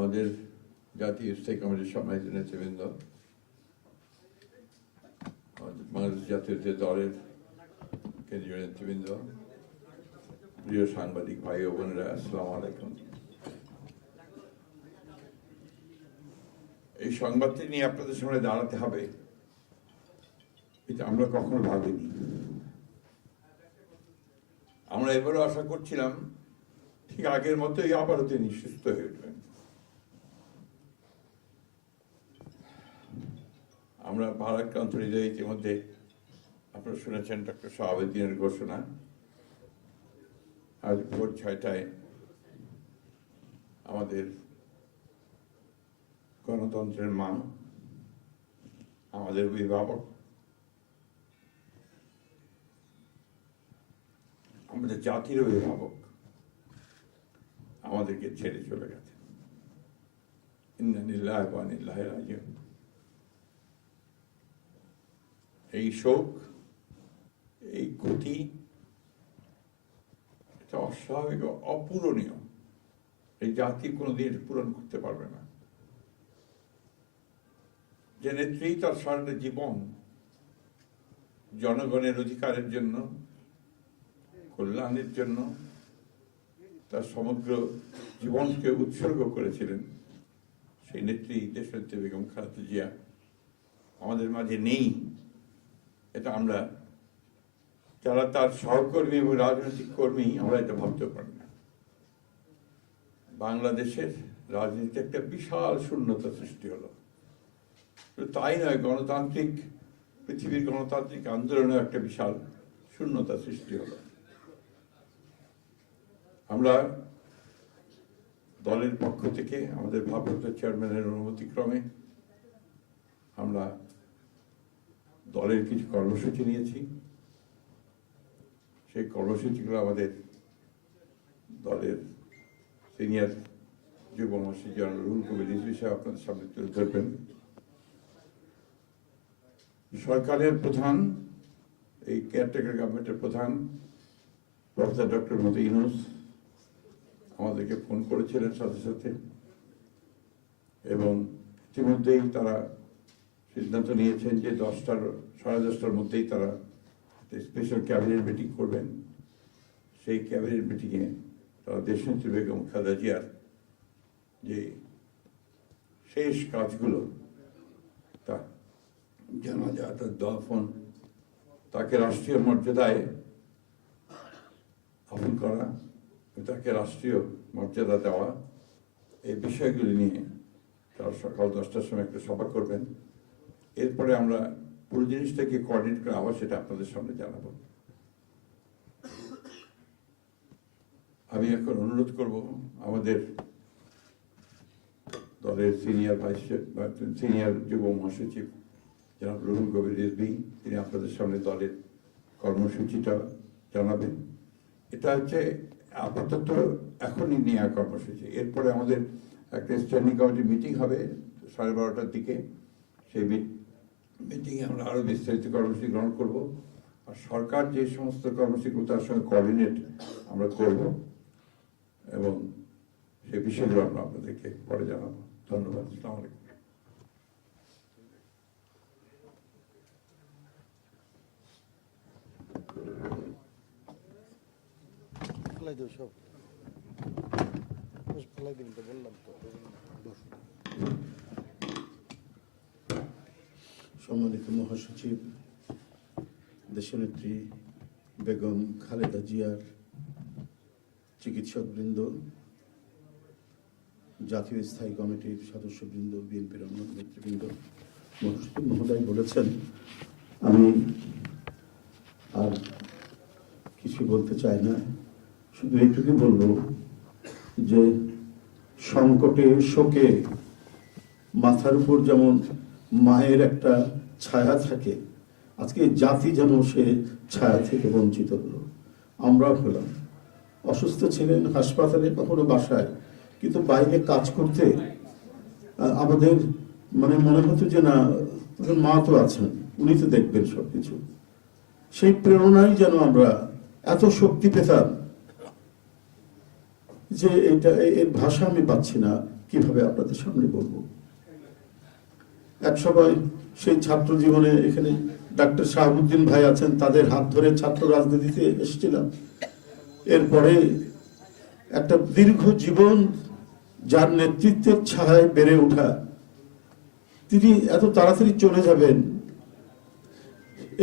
আমাদের জাতীয় স্থায়ী কমিটির সম্মানিত নেতৃবৃন্দ, বাংলাদেশ জাতীয় দলের কেন্দ্রীয় নেতৃবৃন্দ, প্রিয় সাংবাদিক ভাই ও বোনেরা, আসসালামু আলাইকুম। এই সংবাদটি নিয়ে আপনাদের সামনে দাঁড়াতে হবে এটা আমরা কখনো ভাবিনি। আমরা এবারও আশা করছিলাম ঠিক আগের মতোই আবারও তিনি সুস্থ হয়ে উঠবেন। আমরা ভারাক্রান্ত হৃদয়ে ইতিমধ্যে আপনারা শুনেছেন ডক্টর শাহাবুদ্দিনের ঘোষণা। আজ ভোর 6টায় আমাদের গণতন্ত্রের মা, আমাদের অভিভাবক, আমাদের জাতির অভিভাবক আমাদেরকে ছেড়ে চলে গেছে। ইন্না লিল্লাহি ওয়া ইন্না ইলাইহি রাজিউন। এই শোক, এই ক্ষতি, এটা অস্বাভাবিক, অপূরণীয়। এই জাতি কোনোদিন পূরণ করতে পারবে না। যে নেত্রী তার সারাটা জীবন জনগণের অধিকারের জন্য, কল্যাণের জন্য তার সমগ্র জীবনকে উৎসর্গ করেছিলেন, সেই নেত্রী দেশনেত্রী বেগম খালেদা জিয়া আমাদের মাঝে নেই। এটা আমরা যারা তার সহকর্মী এবং রাজনৈতিক কর্মী, আমরা এটা ভাবতেও পারি না। বাংলাদেশের রাজনীতিতে একটা বিশাল শূন্যতা সৃষ্টি হলো। তাই নয়, গণতান্ত্রিক পৃথিবীর গণতান্ত্রিক আন্দোলনে একটা বিশাল শূন্যতা সৃষ্টি হলো। আমরা দলের পক্ষ থেকে আমাদের ভারপ্রাপ্ত চেয়ারম্যানের অনুমতিক্রমে আমরা দলের কিছু কর্মসূচি নিয়েছি। সেই কর্মসূচিগুলো আমাদের দলের সিনিয়র যুব মহাসচিব জেনারেল রুহুল কবির রিজভী সাহেব আপনাদের সামনে তুলে ধরবেন। সরকারের প্রধান, এই কেয়ারটেকার গভর্নমেন্টের প্রধান প্রফেসর ডক্টর মোহাম্মদ ইউনূস আমাদেরকে ফোন করেছিলেন সাথে সাথে, এবং ইতিমধ্যেই তারা সিদ্ধান্ত নিয়েছেন যে 10টার মধ্যেই তারা স্পেশাল ক্যাবিনেট মিটিং করবেন। সেই ক্যাবিনেট মিটিংয়ে তারা দেশনেত্রী বেগম খালেদা জিয়ার যে শেষ কাজগুলো, তা জানাজা, তার দাফন, তাকে রাষ্ট্রীয় মর্যাদায় আপন করা, তাকে রাষ্ট্রীয় মর্যাদা দেওয়া, এই বিষয়গুলি নিয়ে তারা সকাল 10টার সময় একটা সভা করবেন। এরপরে আমরা পুরো জিনিসটাকে কোঅর্ডিনেট করে আবার সেটা আপনাদের সামনে জানাবো। আমি এখন অনুরোধ করব আমাদের দলের সিনিয়র যুব মহাসচিব জনাব রুহুল কবির রিজভী, তিনি আপনাদের সামনে দলের কর্মসূচিটা জানাবেন। এটা হচ্ছে আপাতত এখনই নেওয়া কর্মসূচি। এরপরে আমাদের একটা স্ট্যান্ডিং কমিটি মিটিং হবে 12:30টার দিকে। সেই মিটিংয়ে আমরা আরও বিস্তারিত কর্মসূচি গ্রহণ করব। আর সরকার যে সমস্ত কর্মসূচিগুলো তার সঙ্গে কোঅর্ডিনেট আমরা করব, এবং সেই বিষয়গুলো আমরা আপনাদেরকে পরে জানাবো। ধন্যবাদ। আসসালামু আলাইকুম। সম্মানিত মহাসচিব, দেশনেত্রী বেগম খালেদা জিয়ার চিকিৎসকবৃন্দ, জাতীয় স্থায়ী কমিটির সদস্যবৃন্দ, বিএনপির অন্য নেতৃবৃন্দ, মহাসচিব মহোদয় বলেছেন, আমি আর কিছু বলতে চাই না। শুধু এইটুকু বলবো যে সংকটে, শোকে মাথার উপর যেমন মায়ের একটা ছায়া থাকে, আজকে জাতি যেন সে ছায়া থেকে বঞ্চিত হলো। আমরা হলাম, অসুস্থ ছিলেন হাসপাতালে, কখনো বাসায়, কিন্তু বাইরে কাজ করতে আমাদের মনে হতো যে না, মা তো আছেন, উনি তো দেখবেন সবকিছু। সেই প্রেরণায় যেন আমরা এত শক্তি পেতাম যে এটা, এর ভাষা আমি পাচ্ছি না। কিভাবে আপনাদের সামনে বলবো। এক সময় সেই ছাত্র জীবনে এখানে ডাক্তার শাহাবুদ্দিন ভাই আছেন, তাদের হাত ধরে ছাত্র রাজনীতিতে এসেছিলাম। এরপরে একটা দীর্ঘ জীবন যার নেতৃত্বের ছায়ায় বেড়ে ওঠা, তিনি এত তাড়াতাড়ি চলে যাবেন,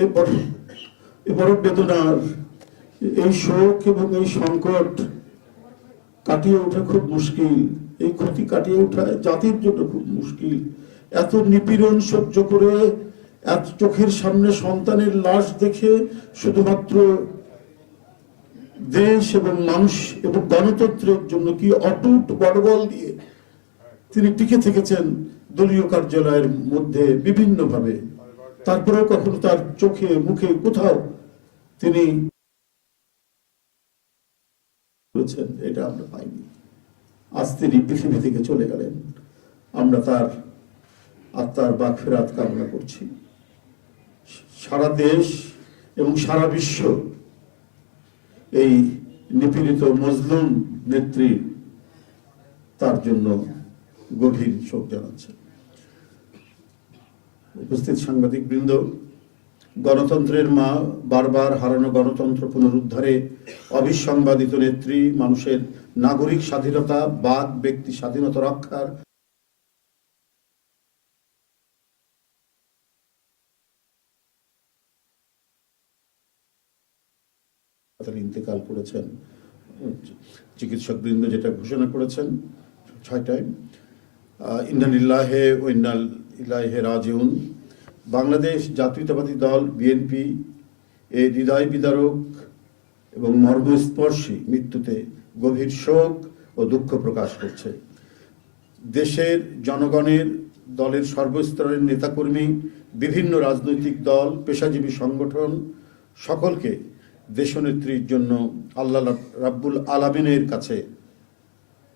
এ বড় বেদনার। এই শোক এবং এই সংকট কাটিয়ে ওঠা খুব মুশকিল, এই ক্ষতি কাটিয়ে ওঠা জাতির জন্য খুব মুশকিল। এত নিপীড়ন সহ্য করে, এত চোখের সামনে সন্তানের লাশ দেখে শুধুমাত্র দেশ এবং মানুষ এবং গণতন্ত্রের জন্য কি অটুট বড়বল দিয়ে তিনি টিকে থেকেছেন দলীয় কার্যালয়ের মধ্যে বিভিন্নভাবে। তারপরেও কখনো তার চোখে মুখে কোথাও তিনি করেছেন এটা আমরা পাইনি। আজ তিনি পৃথিবী থেকে চলে গেলেন, আমরা তার আত্মার মাগফিরাত কামনা করছি। সারা দেশ এবং সারা বিশ্ব এই নিপীড়িত মজলুম নেত্রী তার জন্য গভীর শোক জানাচ্ছে। উপস্থিত সাংবাদিক বৃন্দ, গণতন্ত্রের মা, বারবার হারানো গণতন্ত্র পুনরুদ্ধারে অবিসংবাদিত নেত্রী, মানুষের নাগরিক স্বাধীনতা, বাক ব্যক্তি স্বাধীনতা রক্ষার ইন্তেকাল করেছেন। চিকিৎসক বৃন্দ যেটা ঘোষণা করেছেন 6টায়, ইন্না লিল্লাহি ওয়া ইন্না ইলাইহি রাজিউন। বাংলাদেশ জাতীয়তাবাদী দল বিএনপি এই হৃদয় বিদারক এবং মর্মস্পর্শী মৃত্যুতে গভীর শোক ও দুঃখ প্রকাশ করছে। দেশের জনগণের, দলের সর্বস্তরের নেতাকর্মী, বিভিন্ন রাজনৈতিক দল, পেশাজীবী সংগঠন সকলকে দেশনেত্রীর জন্য আল্লাহ রাব্বুল আলামিনের কাছে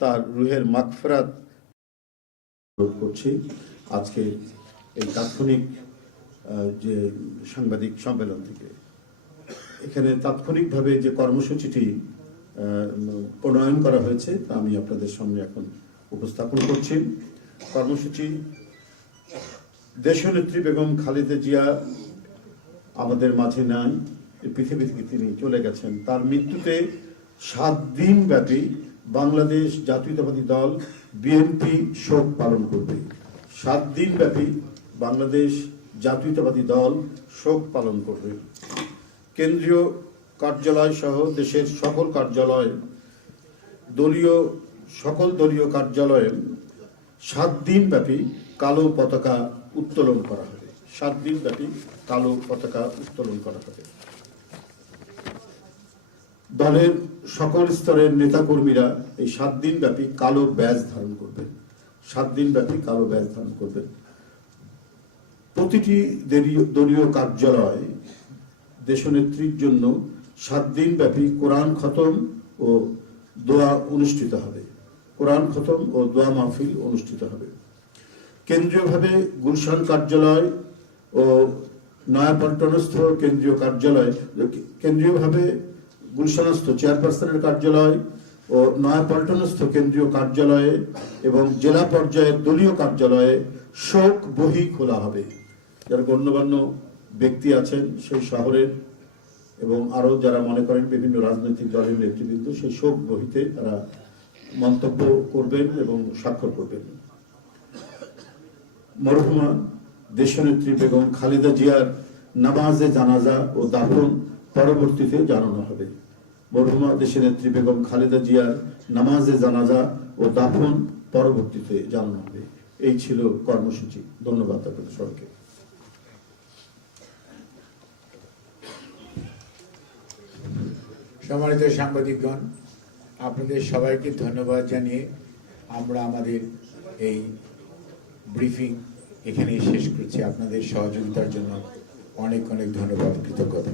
তার রুহের মাগফিরাত করছি। আজকে এই তাৎক্ষণিক যে সাংবাদিক সম্মেলন থেকে এখানে তাৎক্ষণিকভাবে যে কর্মসূচিটি প্রণয়ন করা হয়েছে তা আমি আপনাদের সামনে এখন উপস্থাপন করছি। কর্মসূচি: দেশনেত্রী বেগম খালেদা জিয়া আমাদের মাঝে নাই, পৃথিবী থেকে তিনি চলে গেছেন। তার মৃত্যুতে 7 দিন ব্যাপী বাংলাদেশ জাতীয়তাবাদী দল বিএনপি শোক পালন করবে। 7 দিন ব্যাপী বাংলাদেশ জাতীয়তাবাদী দল শোক পালন করবে। কেন্দ্রীয় কার্যালয় সহ দেশের সকল কার্যালয়, সকল দলীয় কার্যালয়ে 7 দিন ব্যাপী কালো পতাকা উত্তোলন করা হবে। 7 দিন ব্যাপী কালো পতাকা উত্তোলন করা হবে। দলের সকল স্তরের নেতাকর্মীরা এই 7 দিন ব্যাপী কালো ব্যাজ ধারণ করবেন। 7 দিন ব্যাপী কালো ব্যাজ ধারণ করবেন। প্রতিটি দলীয় কার্যালয় দেশনেত্রীর জন্য 7 দিন ব্যাপী কোরআন খতম ও দোয়া অনুষ্ঠিত হবে। কোরআন খতম ও দোয়া মাহফিল অনুষ্ঠিত হবে। কেন্দ্রীয়ভাবে গুলশান কার্যালয় ও নয়াপল্টনস্থ কেন্দ্রীয় কার্যালয়, কেন্দ্রীয়ভাবে গুলশানস্থ চেয়ারপারসনের কার্যালয় ও নয়াপল্টনস্থ কেন্দ্রীয় কার্যালয়ে এবং জেলা পর্যায়ের দলীয় কার্যালয়ে শোক বহি খোলা হবে। যারা গণ্যমান্য ব্যক্তি আছেন সেই শহরের এবং আরো যারা মনে করেন বিভিন্ন রাজনৈতিক দলের নেতৃবৃন্দ, সেই শোক বহিতে তারা মন্তব্য করবেন এবং স্বাক্ষর করবেন। মরহুমা দেশনেত্রী বেগম খালেদা জিয়ার নামাজে জানাজা ও দাফন পরবর্তীতে জানানো হবে। মরহুমা দেশনেত্রী বেগম খালেদা জিয়ার নামাজে জানাজা ও দাফন পরবর্তীতে জানানো হবে। এই ছিল কর্মসূচি। ধন্যবাদ আপনাদের সবাইকে। সম্মানিত সাংবাদিকগণ, আপনাদের সবাইকে ধন্যবাদ জানিয়ে আমরা আমাদের এই ব্রিফিং এখানেই শেষ করছি। আপনাদের সহযোগিতার জন্য অনেক অনেক ধন্যবাদ, কৃতজ্ঞতা।